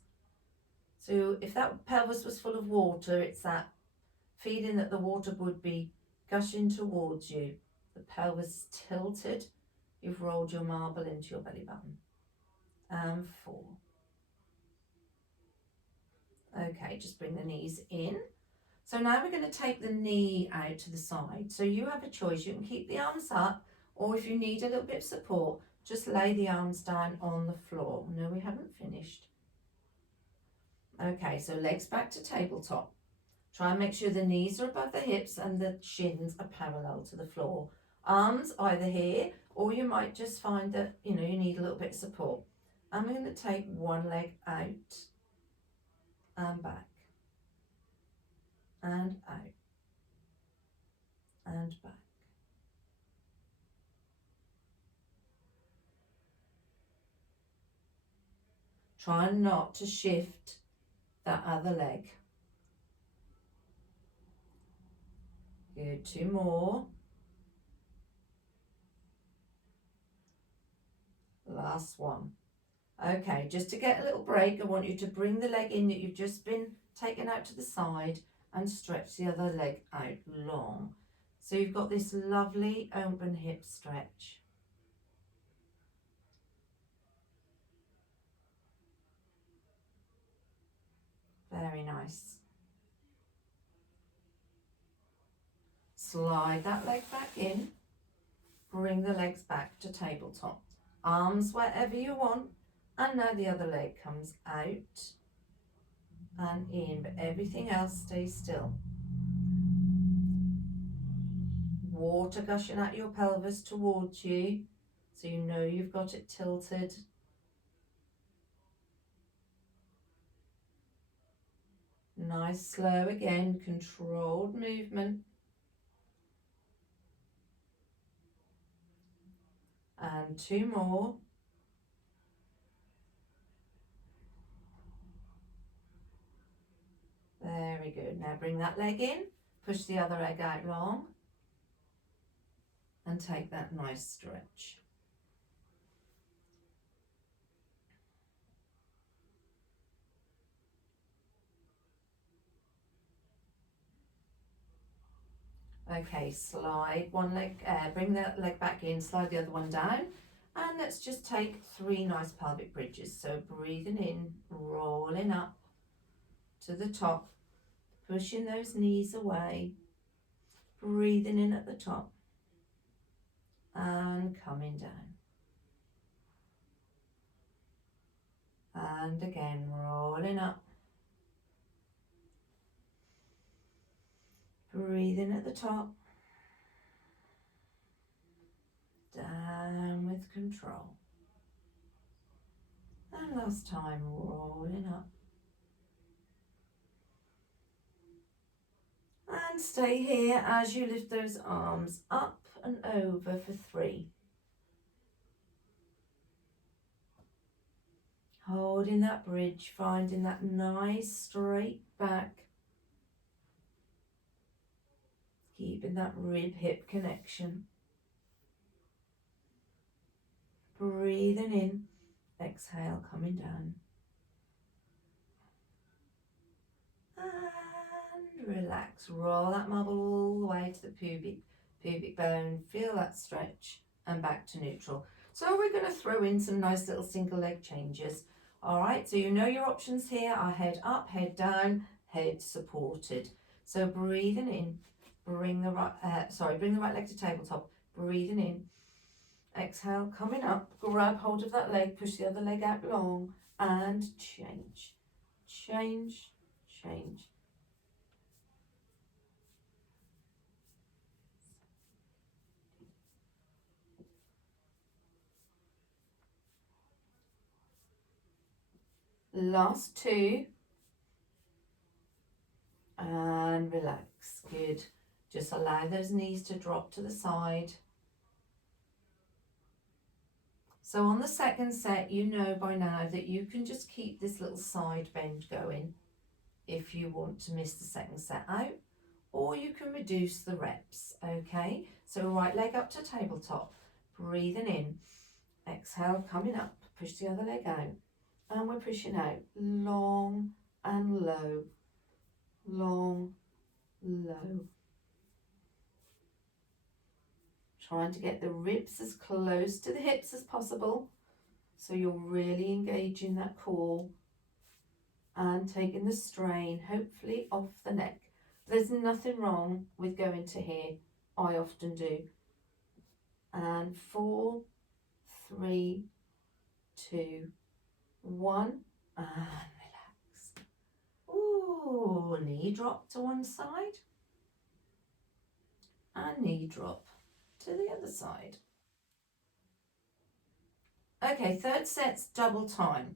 So if that pelvis was full of water, it's that feeling that the water would be gushing towards you. The pelvis is tilted. You've rolled your marble into your belly button. And 4. Okay, just bring the knees in. So now we're going to take the knee out to the side. So you have a choice. You can keep the arms up, or if you need a little bit of support, just lay the arms down on the floor. No, we haven't finished. Okay, so legs back to tabletop. Try and make sure the knees are above the hips and the shins are parallel to the floor. Arms either here, or you might just find that, you need a little bit of support. I'm going to take one leg out and back and out and back. Try not to shift that other leg. Good, 2 more. Last one. Okay, just to get a little break, I want you to bring the leg in that you've just been taken out to the side and stretch the other leg out long. So you've got this lovely open hip stretch. Very nice. Slide that leg back in. Bring the legs back to tabletop. Arms wherever you want. And now the other leg comes out and in, but everything else stays still. water gushing out your pelvis towards you, so you know you've got it tilted. Nice, slow again, controlled movement. And 2 more. Very good. Now bring that leg in, push the other leg out long, and take that nice stretch. Okay, slide one leg, bring that leg back in, slide the other one down, and let's just take 3 nice pelvic bridges. So breathing in, rolling up to the top, pushing those knees away, breathing in at the top, and coming down. And again, rolling up, breathing at the top, down with control. And last time, rolling up. And stay here as you lift those arms up and over for 3. Holding that bridge, finding that nice straight back. Keeping that rib-hip connection. Breathing in, exhale, coming down. And relax, roll that marble all the way to the pubic bone, feel that stretch, and back to neutral. So we're going to throw in some nice little single leg changes. All right, so you know your options here are head up, head down, head supported. So breathing in, bring the right leg to tabletop, breathing in, exhale, coming up, grab hold of that leg, push the other leg out long, and change, change, change. Last 2. And relax. Good. Just allow those knees to drop to the side. So on the second set, you know by now that you can just keep this little side bend going if you want to miss the second set out, or you can reduce the reps, okay? So right leg up to tabletop, breathing in, exhale, coming up, push the other leg out, and we're pushing out long and low, long, low. Trying to get the ribs as close to the hips as possible, so you're really engaging that core and taking the strain, hopefully, off the neck. There's nothing wrong with going to here. I often do. And 4, 3, 2, 1, and relax. Ooh, knee drop to one side, and knee drop to the other side. Okay, third set's double time.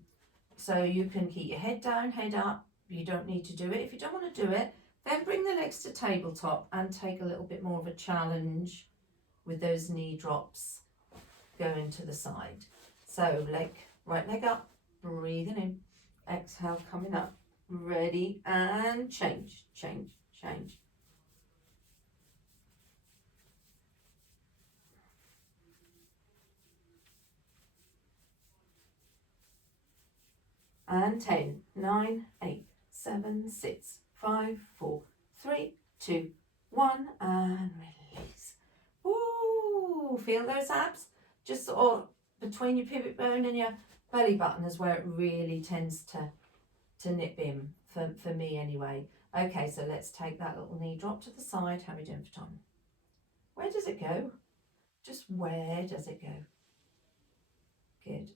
So you can keep your head down, head up. You don't need to do it. If you don't want to do it, then bring the legs to tabletop and take a little bit more of a challenge with those knee drops going to the side. So right leg up, breathing in, exhale, coming up, ready, and change, change, change. And 10, 9, 8, 7, 6, 5, 4, 3, 2, 1, and release. Ooh, feel those abs? Just sort of between your pubic bone and your belly button is where it really tends to nip in, for me anyway. Okay, so let's take that little knee drop to the side. How are we doing for time? Where does it go? Just where does it go? Good.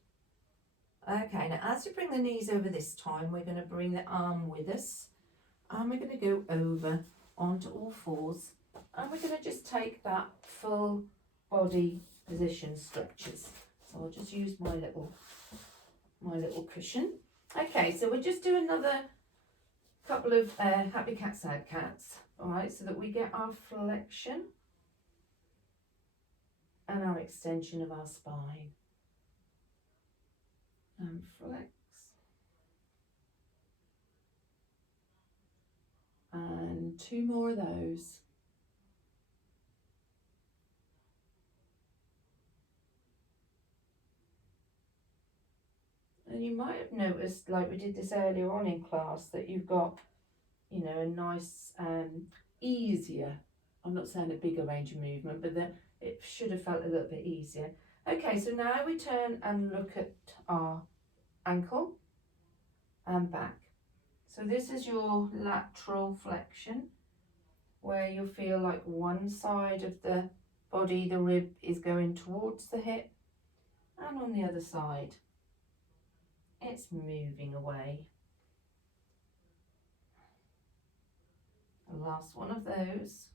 Okay, now as we bring the knees over this time, we're going to bring the arm with us, and we're going to go over onto all fours, And we're going to just take that full body position stretches. So I'll just use my little cushion. Okay, so we'll just do another couple of happy cat, sad cats. All right, so that we get our flexion and our extension of our spine. And flex. And 2 more of those. And you might have noticed, like we did this earlier on in class, that you've got, you know, a nice, easier, I'm not saying a bigger range of movement, but that it should have felt a little bit easier. Okay, so now we turn and look at our ankle and back. So this is your lateral flexion, where you'll feel like one side of the body, the rib, is going towards the hip, and on the other side, it's moving away. The last one of those.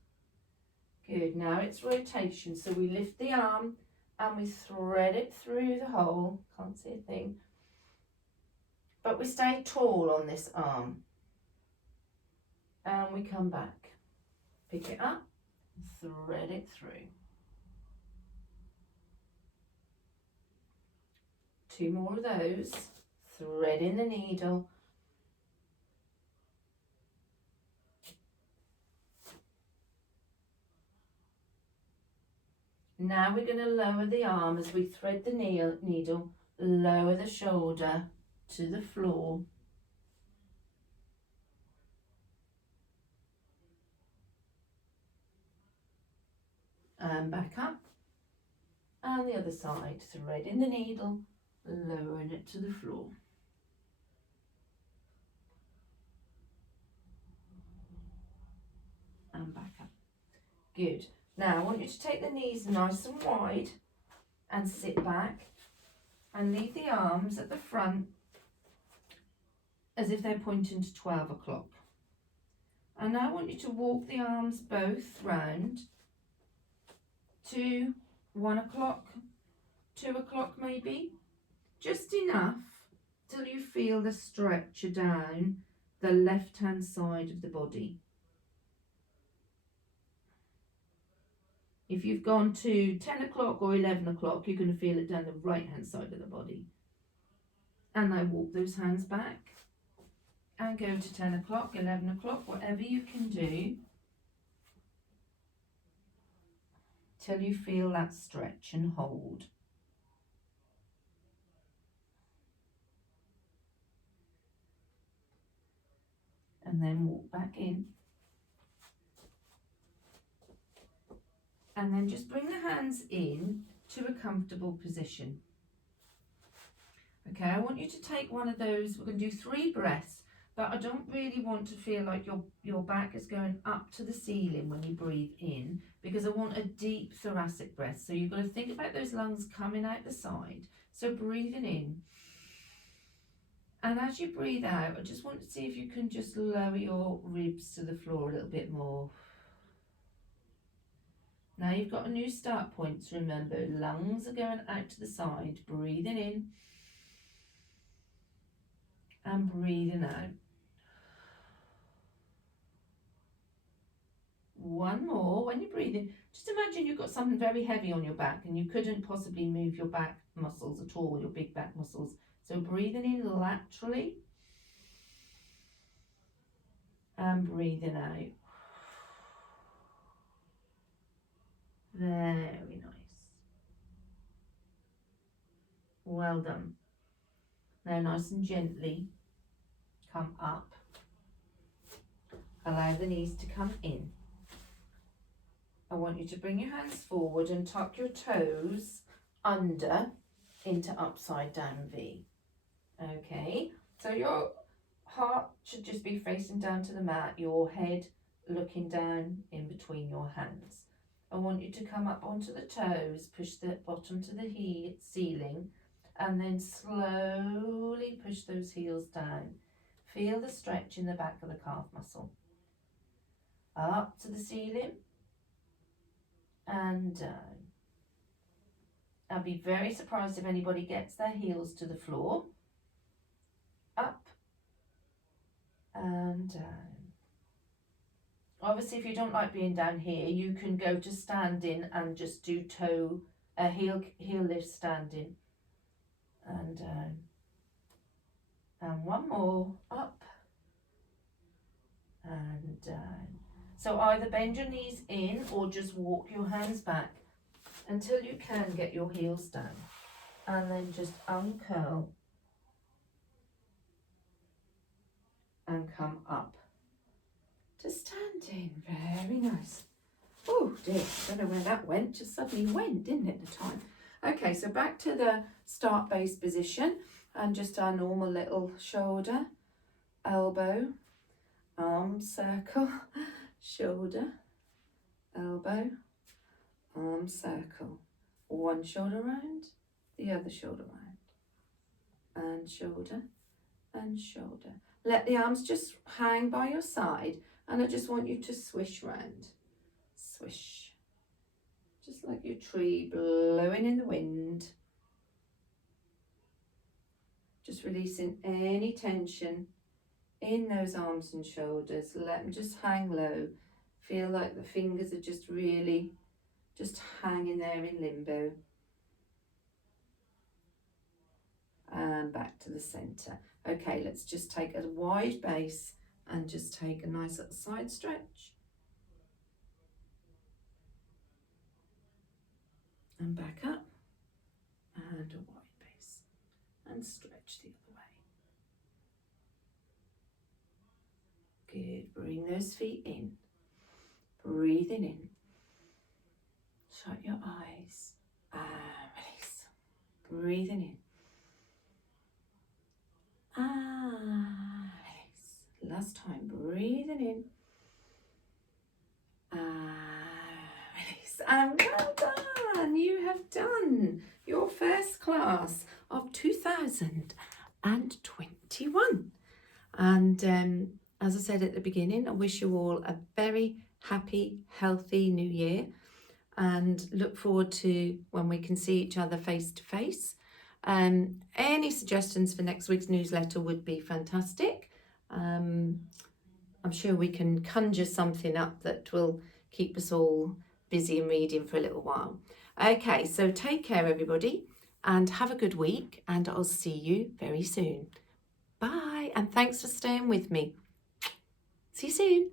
Good, now it's rotation. So we lift the arm and we thread it through the hole. Can't see a thing. But we stay tall on this arm. And we come back. Pick it up, thread it through. 2 more of those. Thread in the needle. Now we're going to lower the arm as we thread the needle, lower the shoulder to the floor. And back up. And the other side, threading the needle, lowering it to the floor. And back up. Good. Now I want you to take the knees nice and wide and sit back and leave the arms at the front as if they're pointing to 12 o'clock. And now I want you to walk the arms both round to 1 o'clock, 2 o'clock maybe, just enough till you feel the stretch down the left hand side of the body. If you've gone to 10 o'clock or 11 o'clock, you're going to feel it down the right hand side of the body. And I walk those hands back and go to 10 o'clock, 11 o'clock, whatever you can do till you feel that stretch and hold. And then walk back in. And then just bring the hands in to a comfortable position. Okay, I want you to take one of those, we're going to do 3 breaths, but I don't really want to feel like your back is going up to the ceiling when you breathe in, because I want a deep thoracic breath. So you've got to think about those lungs coming out the side. So breathing in. And as you breathe out, I just want to see if you can just lower your ribs to the floor a little bit more. Now you've got a new start point to remember. Lungs are going out to the side, breathing in and breathing out. 1 more. When you're breathing, just imagine you've got something very heavy on your back and you couldn't possibly move your back muscles at all, your big back muscles. So breathing in laterally and breathing out. Very nice. Well done. Now nice and gently come up. Allow the knees to come in. I want you to bring your hands forward and tuck your toes under into upside down V. Okay, so your heart should just be facing down to the mat, your head looking down in between your hands. I want you to come up onto the toes, push the bottom to the ceiling, and then slowly push those heels down. Feel the stretch in the back of the calf muscle. Up to the ceiling, and down. I'd be very surprised if anybody gets their heels to the floor. Up and down. Obviously, if you don't like being down here, you can go to standing and just do heel lift standing. And down. And one more. Up and down. So either bend your knees in or just walk your hands back until you can get your heels down. And then just uncurl and come up to standing. Very nice. Oh dear, don't know where that went. Just suddenly went, didn't it, the time? Okay, so back to the start base position and just our normal little shoulder, elbow, arm circle, shoulder, elbow, arm circle. One shoulder round, the other shoulder round, and shoulder and shoulder. Let the arms just hang by your side, and I just want you to swish round. Swish. Just like your tree blowing in the wind. Just releasing any tension in those arms and shoulders. Let them just hang low. Feel like the fingers are just really just hanging there in limbo. And back to the center. Okay, let's just take a wide base and just take a nice little side stretch. And back up. And a wide base. And stretch the other way. Good. Bring those feet in. Breathing in. Shut your eyes. And release. Breathing in. And release. Last time. Breathing in. Release. And well done. You have done your first class of 2021. And as I said at the beginning, I wish you all a very happy, healthy new year, and look forward to when we can see each other face to face. Any suggestions for next week's newsletter would be fantastic. I'm sure we can conjure something up that will keep us all busy and reading for a little while. Okay, so take care everybody and have a good week, and I'll see you very soon. Bye, and thanks for staying with me. See you soon.